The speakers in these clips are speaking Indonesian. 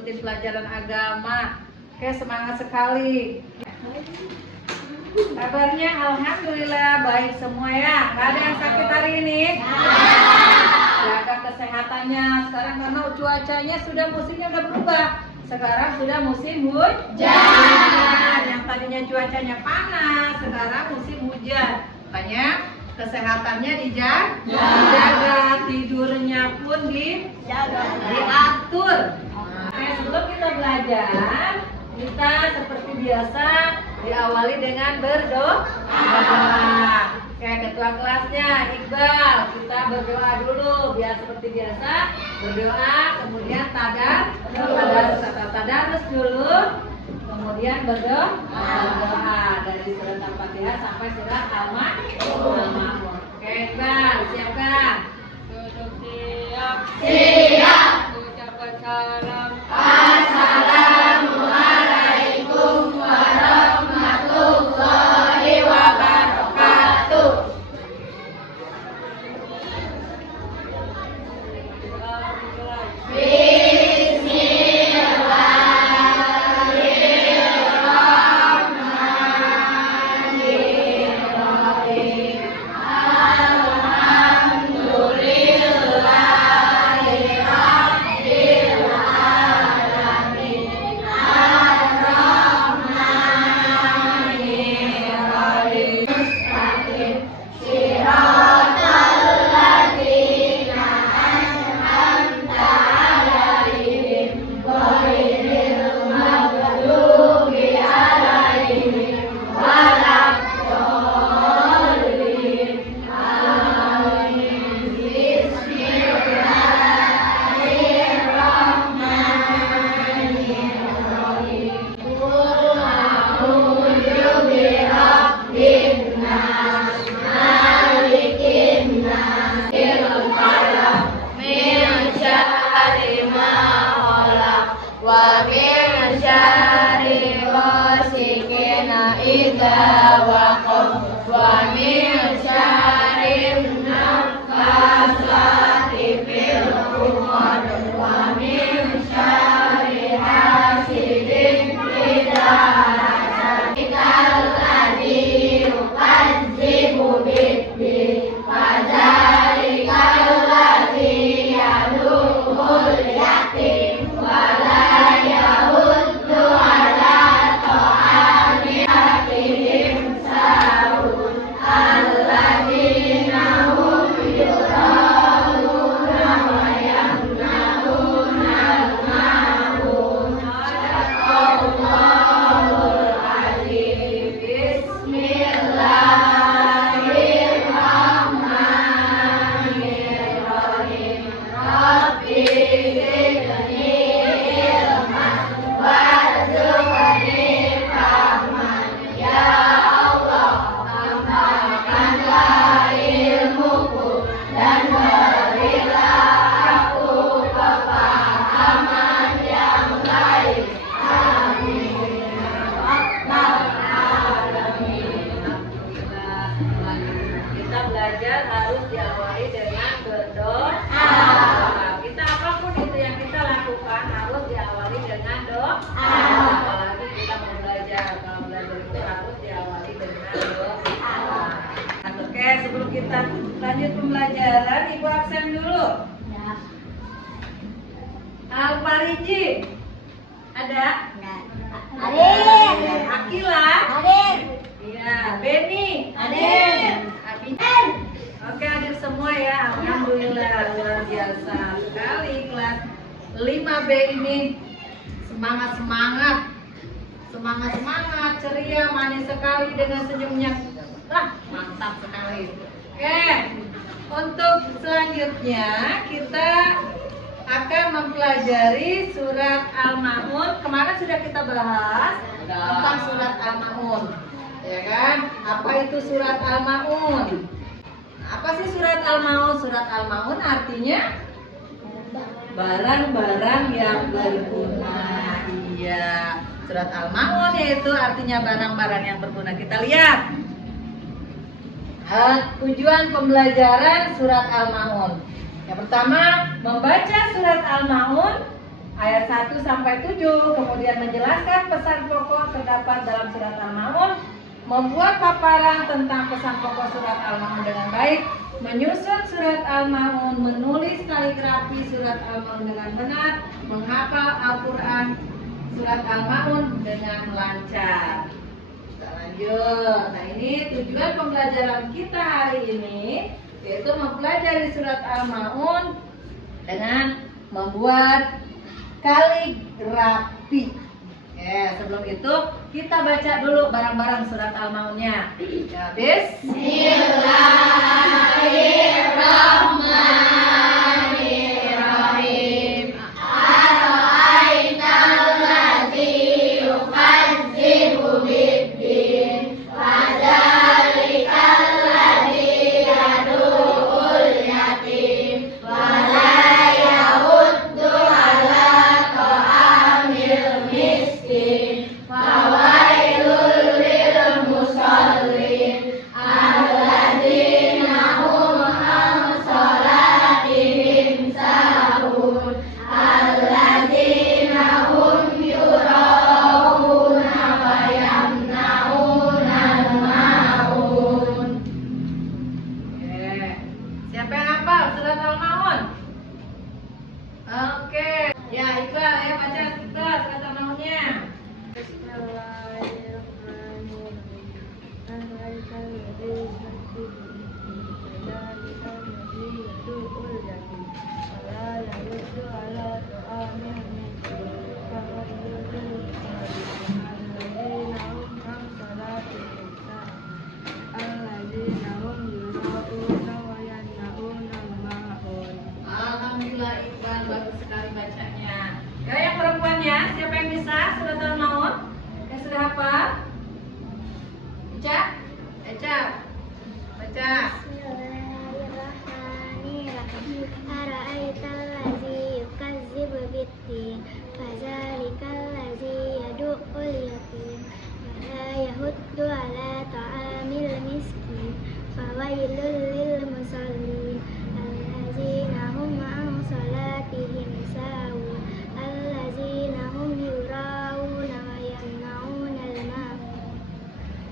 mengikuti pelajaran agama. Oke, semangat sekali. Kabarnya alhamdulillah baik semua ya. Gak ada yang sakit hari ini? Jaga kesehatannya. Sekarang karena cuacanya musimnya udah berubah. Sekarang sudah musim hujan. Yang tadinya cuacanya panas, sekarang musim hujan. Makanya kesehatannya dijaga, tidurnya pun diatur. Oke, sebelum kita belajar, kita seperti biasa diawali dengan berdoa. Kayak ketua kelasnya Iqbal, kita berdoa dulu biar seperti biasa. Berdoa, kemudian tadarus dulu, kemudian berdoa dari surat Al-Fatihah sampai surat Al-Ma'un. Oke, Iqbal, siapkan? Duduk siap. Siap. Ucapkan salam. Assalamualaikum warahmatullahi wabarakatuh. Sebelum kita lanjut pembelajaran, Ibu absen dulu. Ya. Al-Fariji ada? Hadir. Akila? Hadir. Iya. Beni? Hadir. Hadir. Oke, hadir semua ya. Alhamdulillah, luar biasa sekali kelas 5B ini. Semangat, ceria, manis sekali dengan senyumnya. Mantap sekali. Oke, untuk selanjutnya kita akan mempelajari surat Al-Ma'un. Kemarin sudah kita bahas tentang surat Al-Ma'un, ya kan? Apa itu surat Al-Ma'un? Apa sih surat Al-Ma'un? Surat Al-Ma'un artinya barang-barang yang berguna. Iya, surat Al-Ma'un yaitu artinya barang-barang yang berguna. Kita lihat tujuan pembelajaran surat Al-Ma'un. Yang pertama, membaca surat Al-Ma'un ayat 1 sampai 7, kemudian menjelaskan pesan pokok terdapat dalam surat Al-Maun, membuat paparan tentang pesan pokok surat Al-Maun dengan baik, menyusun surat Al-Maun, menulis kaligrafi surat Al-Maun dengan benar, menghafal Al-Quran surat Al-Maun dengan lancar. Kita lanjut. Nah, ini tujuan pembelajaran kita hari ini, yaitu mempelajari surat Al-Maun dengan membuat kaligrafi. Sebelum itu kita baca dulu bareng-bareng surat Al-Maunnya. Ya, Bismillahirrahmanirrahim. Ara'aital ladzi yukadzibu biddin, fadzalikal ladzi yad'ul yatim, wa la yahuddu ala ta'amil miskin, fawailul lil musallin, alladzina hum an salatihim sahun, alladzina hum yura'una wa yamna'una al-ma'un. Siapa yang hafal surat Al-Maun? Oke. Ya, Iqbal ya, baca Iqbal surat Al-Maunnya. Alhamdulillah, Iqbal bagus sekali bacanya. Ya, yang perempuannya, siapa yang bisa surat Al-Maun? Yang sudah hafal? Baca, baca, baca. Bismillahirrahmanirrahim. Ara'aital ladzi yukadzibu biddin, fadzalikal ladzi yad'ul yatim, wa la yahuddu ala ta'amil miskin, fawailul lil musallin, alladzina hum an salatihim sahun, alladzina hum yura'una wa yamna'una al-ma'un.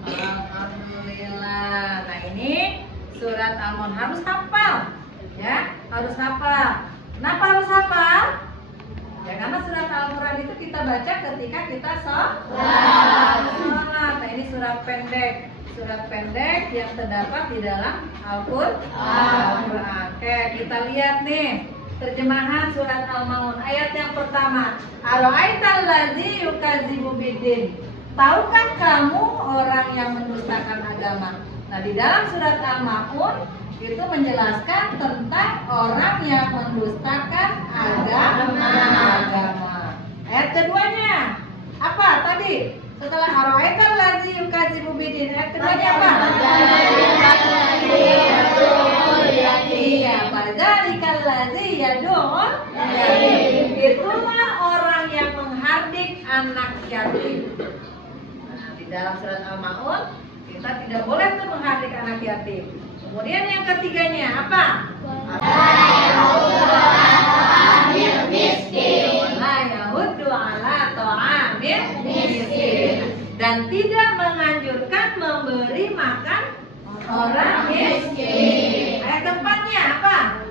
Alhamdulillah. Nah, ini surat Al-Maun harus hafal. Ya, harus hafal. Kenapa harus hafal? Ya, karena surat Al-Quran itu kita baca ketika kita sholat. Nah, ini surat pendek. Surat pendek yang terdapat di dalam Al-Quran. Oke, kita lihat nih terjemahan surat Al-Maun. Ayat yang pertama, Ara'aital ladzi yukadzibu biddin. Tahukah kamu orang yang mendustakan agama? Nah, di dalam surat Al-Maun itu menjelaskan tentang orang yang mendustakan agama. Ayat keduanya apa tadi? Setelah Ara'aital ladzi yukadzibu biddin, ayat keduanya apa? Iya, fadzalikal ladzi yad'ul yatim. Itulah orang yang menghardik anak yatim. Nah, di dalam surat Al-Maun kita tidak boleh tuh menghardik anak yatim. Kemudian yang ketiganya apa? Dan tidak menganjurkan memberi makan orang miskin. Ayat keempatnya apa?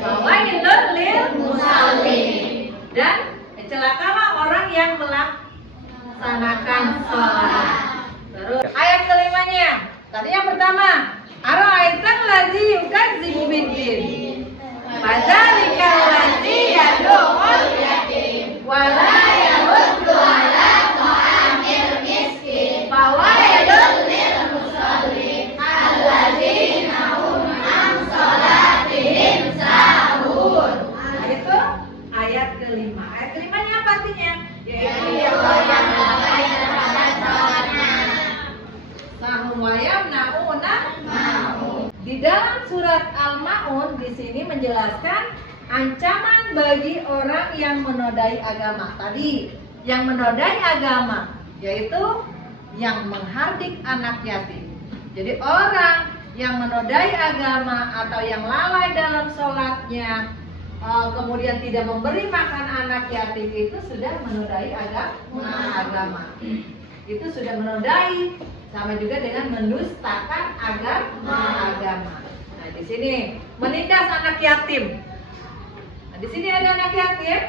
Fawailul lil musallin. Dan celakalah orang yang melaksanakan sholat. Terus ayat kelimanya. Tadi yang pertama, ara'aital ladzi yukadzibu biddin, fadzalikal ladzi yad'ul yatim, wa la yahuddu ala ta'amil miskin, fawailul lil musallin, alladzina hum an salatihim sahun. Nah, itu ayat kelima. Ayat kelimanya apa artinya? Yaitu yang melalaikan terhadap sholatnya. Sahum wayam nauna. Di dalam surat Al-Maun di sini menjelaskan ancaman bagi orang yang menodai agama. Tadi yang menodai agama yaitu yang menghardik anak yatim. Jadi orang yang menodai agama atau yang lalai dalam sholatnya kemudian tidak memberi makan anak yatim itu sudah menodai agama. Itu sudah menodai, sama juga dengan mendustakan agama. Nah, di sini menindas anak yatim. Nah, di sini ada anak yatim?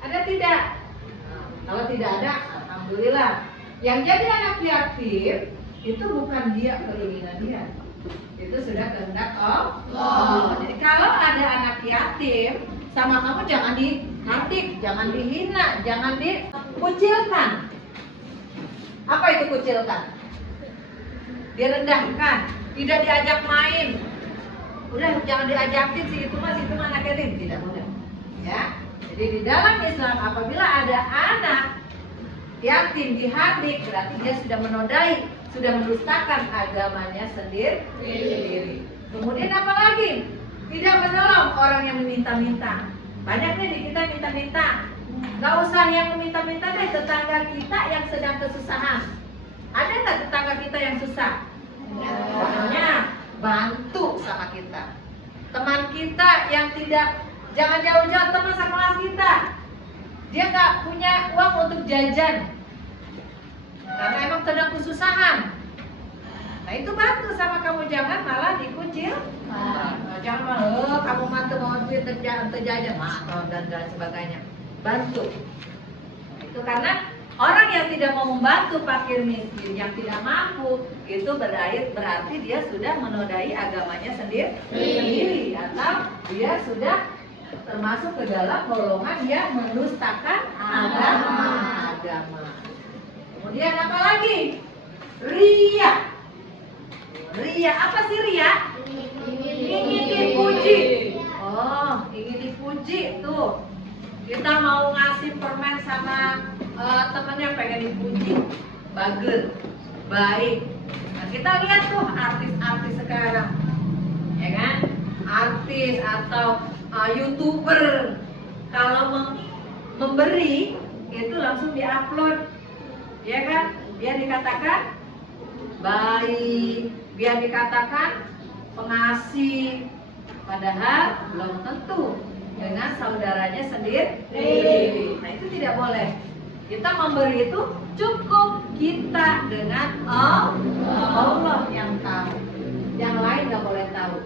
Ada tidak? Nah, kalau tidak ada, alhamdulillah. Yang jadi anak yatim itu bukan dia keinginan dia. Itu sudah kehendak Allah. Jadi kalau ada anak yatim, sama kamu jangan dihardik, jangan dihina, jangan dikucilkan. Apa itu kucilkan? Direndahkan, tidak diajak main. Udah jangan diajakin sih itu mah anak yatim, tidak boleh. Ya. Jadi di dalam Islam apabila ada anak yatim dihardik, berarti dia sudah menodai, sudah mendustakan agamanya sendiri. Kemudian apa lagi? Tidak menolong orang yang meminta-minta. Banyak nih di kita minta-minta. Gak usah yang meminta-minta deh, tetangga kita yang sedang kesusahan. Ada nggak tetangga kita yang susah? Pokoknya bantu sama kita. Teman kita yang tidak, jangan jauh-jauh teman sekelas kita. Dia nggak punya uang untuk jajan. Karena emang sedang kesusahan. Nah itu bantu sama kamu, jangan malah dikucil. Jangan malah kamu mantu mau duit terjajan, dan sebagainya. Bantu. Itu karena orang yang tidak mau membantu fakir miskin yang tidak mampu, itu berarti dia sudah menodai agamanya sendiri, atau dia sudah termasuk ke dalam golongan yang mendustakan agama. Kemudian apa lagi? Ria. Ria, apa sih ria? Ingin dipuji. Oh, ingin dipuji tuh. Kita mau ngasih permen sama temennya, pengen dipuji, bagus, baik. Nah, kita lihat tuh artis-artis sekarang, ya kan? Artis atau YouTuber, kalau memberi itu langsung diupload, ya kan? Biar dikatakan baik, biar dikatakan pengasih, padahal belum tentu dengan saudaranya sendiri. Nah itu tidak boleh. Kita memberi itu cukup kita dengan Allah yang tahu. Yang lain nggak boleh tahu.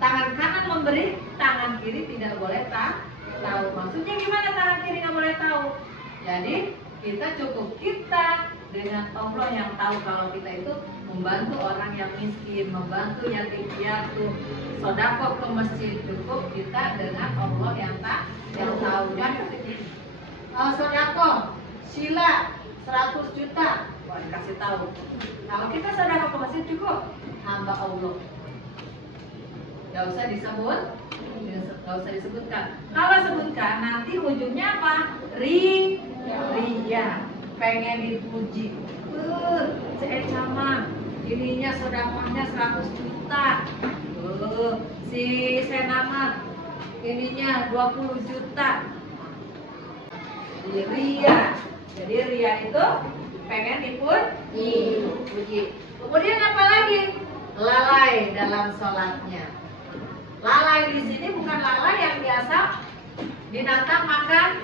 Tangan kanan memberi, tangan kiri tidak boleh tahu. Maksudnya gimana tangan kiri nggak boleh tahu? Jadi kita cukup kita dengan Allah yang tahu kalau kita itu membantu orang yang miskin, membantu yatim piatu, sedekah ke masjid, cukup kita dengan Allah yang tahu. Jangan sedekah sila 100 juta, wah dikasih tahu. Kalau kita sedekah ke masjid cukup hamba Allah. Gak usah disebutkan. Kalau sebutkan nanti ujungnya apa? Ria. Pengen dipuji. Si Eca mah ininya sedekahnya 100 juta. Si Senama ininya 20 juta. Ria. Jadi ria itu pengen dipuji. Kemudian apa lagi? Lalai dalam sholatnya. Lalai di sini bukan lalai yang biasa binatang makan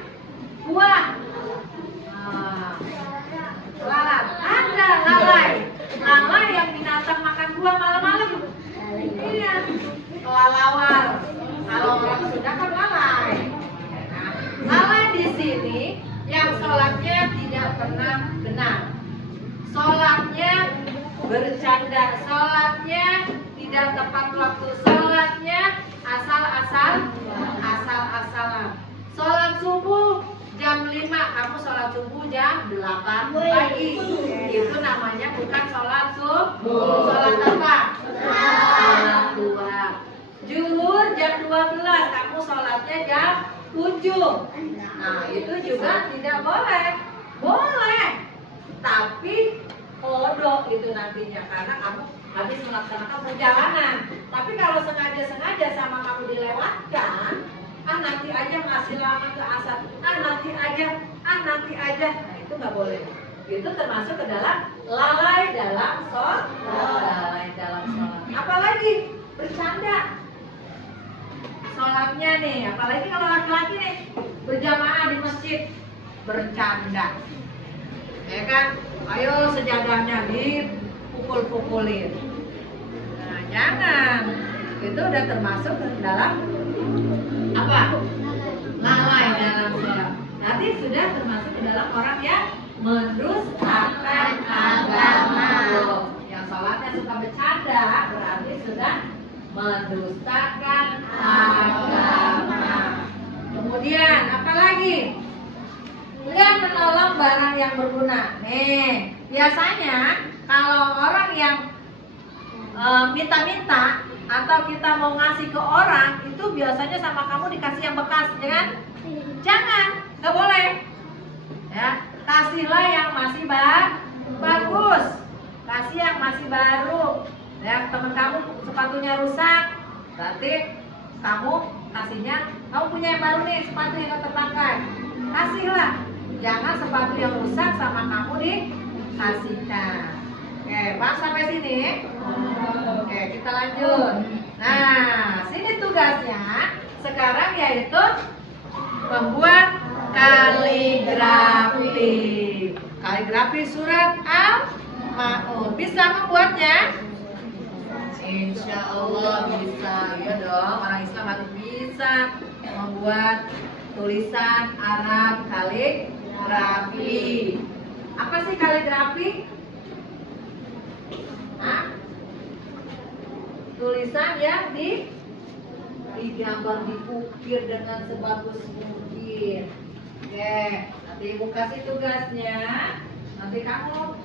buah. Ada lalai yang binatang makan buah malam-malam. Iya, kelalauan. Kalau orang Sunda kan lalai. Lalai di sini yang sholatnya tidak pernah benar. Sholatnya bercanda, sholatnya tidak tepat waktu, sholatnya asal-asalan. Sholat subuh jam 5, kamu sholat subuh jam 8 pagi. Itu namanya bukan sholat subuh. Sholat apa? Sholat duha. Zuhur jam 12, kamu sholatnya jam 7. Nah itu juga tidak boleh. Boleh, tapi kodok itu nantinya, karena kamu habis melaksanakan perjalanan. Tapi kalau sengaja sama kamu dilewatkan, nanti aja masih lama ke asar, nanti aja, nah itu nggak boleh. Itu termasuk ke dalam lalai dalam sholat. Apalagi bercanda. sholatnya nih, apalagi kalau laki-laki nih berjamaah di masjid bercanda, ya kan? Ayo sejadahnya dipukul-pukulin. Nah, jangan. Itu udah termasuk dalam apa? Lalai dalam sholat. Nanti sudah termasuk ke dalam orang yang mendustakan agama. Yang sholatnya suka bercanda berarti sudah mendustakan agama. Kemudian apa lagi? Enggak menolong barang yang berguna. Nih, biasanya kalau orang yang minta-minta atau kita mau ngasih ke orang, itu biasanya sama kamu dikasih yang bekas, ya kan? Jangan, nggak boleh. Ya, kasihlah yang masih bagus. Kasih yang masih baru. Ya, teman kamu sepatunya rusak, berarti kamu kasihnya, kamu punya yang baru nih, sepatu yang nggak terpakai. Kasihlah. Jangan sepatu yang rusak sama kamu dikasihkan. Oke, paham sampai sini? Oke, kita lanjut. Nah, sini tugasnya sekarang yaitu membuat kaligrafi. Kaligrafi surat Al-Maun. Bisa membuatnya? Insya Allah bisa. Ya dong, orang Islam harus bisa membuat tulisan Arab kaligrafi. Apa sih kaligrafi? Hah? Tulisan yang digambar, diukir dengan sebagus mungkin. Oke, nanti ibu kasih tugasnya. Nanti kamu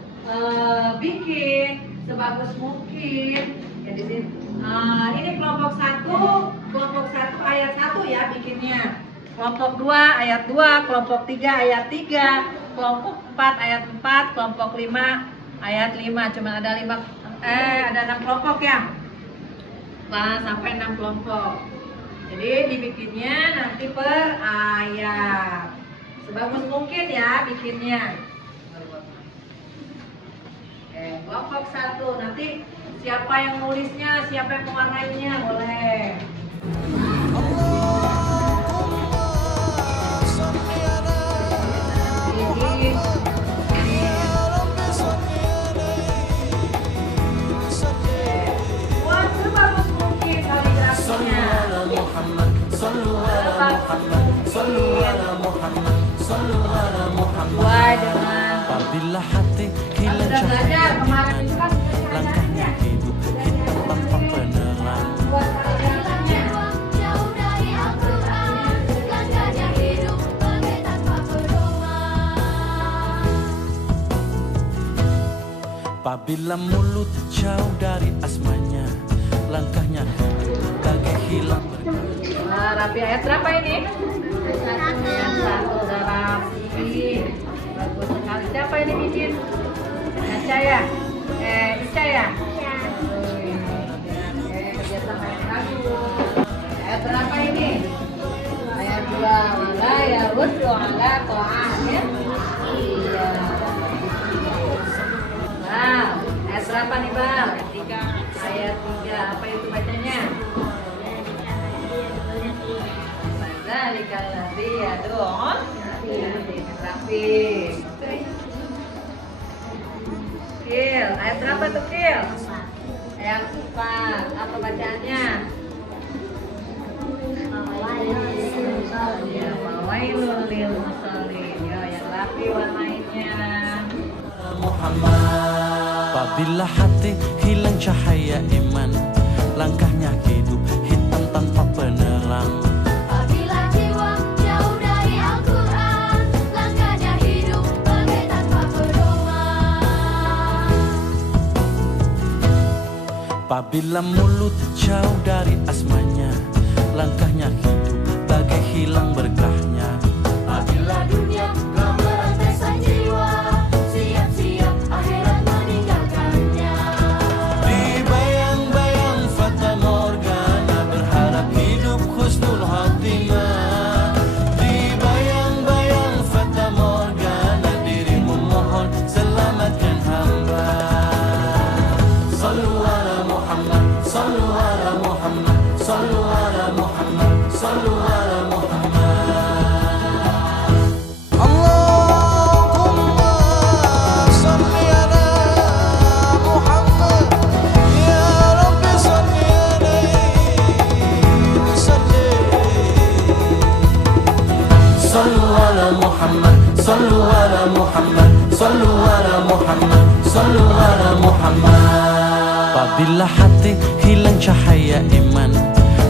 bikin sebagus mungkin. Ya, di sini. Ini kelompok 1 ayat 1 ya bikinnya. Kelompok 2 ayat 2, kelompok 3 ayat 3, kelompok 4 ayat 4, kelompok 5 ayat 5. Cuma ada 6 kelompok ya. Sampai 6 kelompok. Jadi dibikinnya nanti per ayat. Sebagus mungkin ya bikinnya. Kelompok 1 nanti siapa yang nulisnya, siapa yang mewarnainya boleh. Apabila hati hilang cahaya iman, langkahnya hidup hitam tanpa penerang. Apabila mulut jauh dari asmanya, langkahnya hidup bagai hilang berkah. Rapi ayat berapa ini? Ayat 1 udah rapi. Bagus sekali. Siapa ini bikin? Ica ya? Ica ya? Iya. Kerja sama yang bagus. Ayat berapa ini? Ayat 2. Wala ya ruslu ala ta'amin. Iya. Nah, ayat berapa nih Bal? Ayat 3. Apa itu bacanya? Zalikal ladzi yad'un rapi. Kil, ayat berapa tuh Kil? Ayat 4. Apa bacaannya? Ya, fawailul lil musallin. Ya, yang rapi warnanya. Muhammad. Apabila hati hilang cahaya iman, langkahnya hidup hitam tanpa penerang. Apabila jiwa jauh dari Al-Quran, langkahnya hidup bagai tanpa pedoman. Apabila mulut jauh dari asmanya, langkahnya hidup bagai hilang berkahnya. Apabila dunia telah merantai sang jiwa, siap-siap akhirat meninggalkannya. Di bayang-bayang fata morgana, berharap hidup husnul khatimah. Di bayang-bayang fata morgana, dirimu mohon selamatkan hamba. Sallu ala Muhammad, sallu ala Muhammad, sallu ala Muhammad. Muhammad, sallu ala Muhammad. Apabila hati hilang cahaya iman,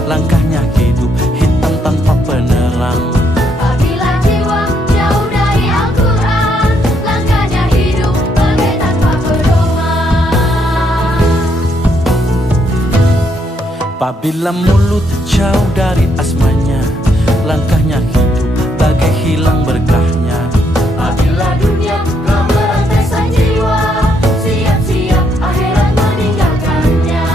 langkahnya hidup hitam tanpa penerang. Apabila jiwa jauh dari Al-Quran, langkahnya hidup bagai tanpa pedoman. Apabila mulut jauh dari asmanya, langkahnya hidup bagai hilang berkahnya. Apabila dunia telah merantai sang jiwa, siap-siap akhirat meninggalkannya.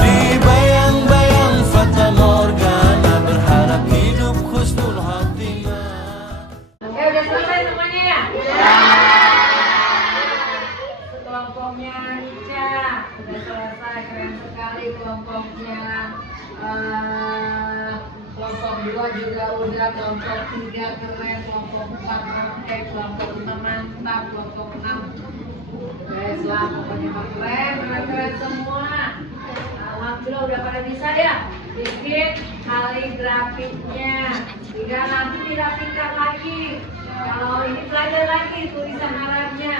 Di bayang-bayang fata morgana, berharap hidup husnul khotimah. Oke, udah selesai semuanya ya? Kelompoknya Ica udah selesai, keren sekali kelompoknya. Kelompok 2 juga udah, kelompok 3 keren, kelompok 4 oke, kelompok 5 mantap, kelompok 6 lah, pokoknya keren semua. Alhamdulillah udah pada bisa ya bikin kaligrafinya. Tinggal nanti dirapikan lagi. Kalau ini belajar lagi tulisan Arabnya.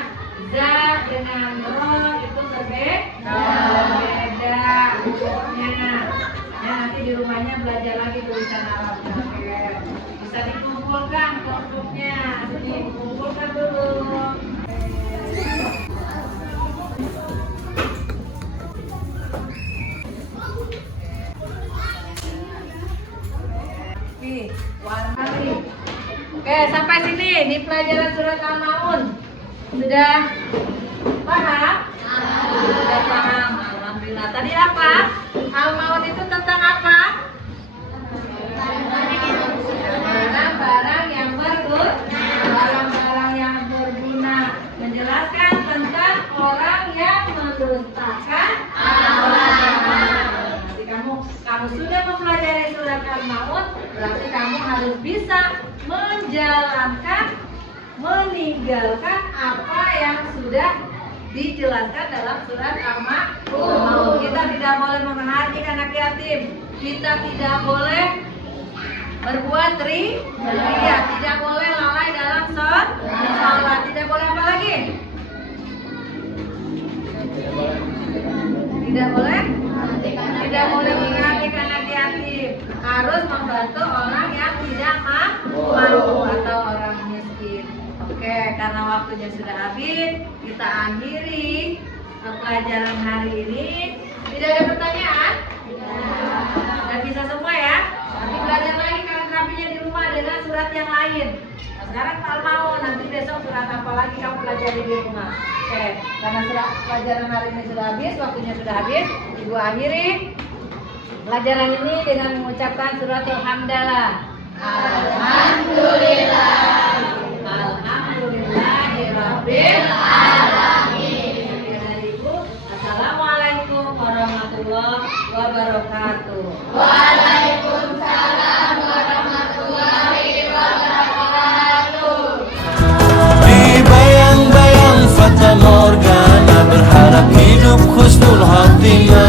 Za dengan ro itu berbeda bentuknya. Ya, nanti di rumahnya belajar lagi tulisan Arabnya. Oke. Bisa dikumpulkan kelompoknya. Dikumpulkan dulu. Nih, warna nih. Oke, sampai sini di pelajaran surat Al-Maun. Sudah paham? Sudah paham. Alhamdulillah. Tadi apa? Al-Maun itu tentang apa? Barang-barang yang berguna. Menjelaskan tentang orang yang mendustakan Al-Quran. Nanti kamu sudah mempelajari surat Al-Maun, berarti kamu harus bisa meninggalkan apa yang sudah dijelaskan dalam surat Al-Maun. Kita tidak boleh menghardik anak yatim. Kita tidak boleh berbuat ria, tidak boleh lalai dalam sholat, tidak boleh apa lagi? Tidak boleh menghardik anak yatim. Harus membantu orang yang tidak mampu atau orang miskin. Oke, karena waktunya sudah habis, kita akhiri pelajaran hari ini. Tidak ada pertanyaan? Sudah bisa semua ya? Nanti belajar lagi kaligrafinya di rumah dengan surat yang lain. Nah, sekarang Al-Maun, nanti besok surat apa lagi kamu pelajari di rumah. Oke, karena surat pelajaran hari ini sudah habis, waktunya sudah habis, Ibu akhiri pelajaran ini dengan mengucapkan suratul hamdalah. Alhamdulillahirabbil alamin. Dari Ibu, assalamualaikum warahmatullahi wabarakatuh. Waalaikumsalam warahmatullahi wabarakatuh. Di bayang-bayang fata morgana, berharap hidup husnul khotimah.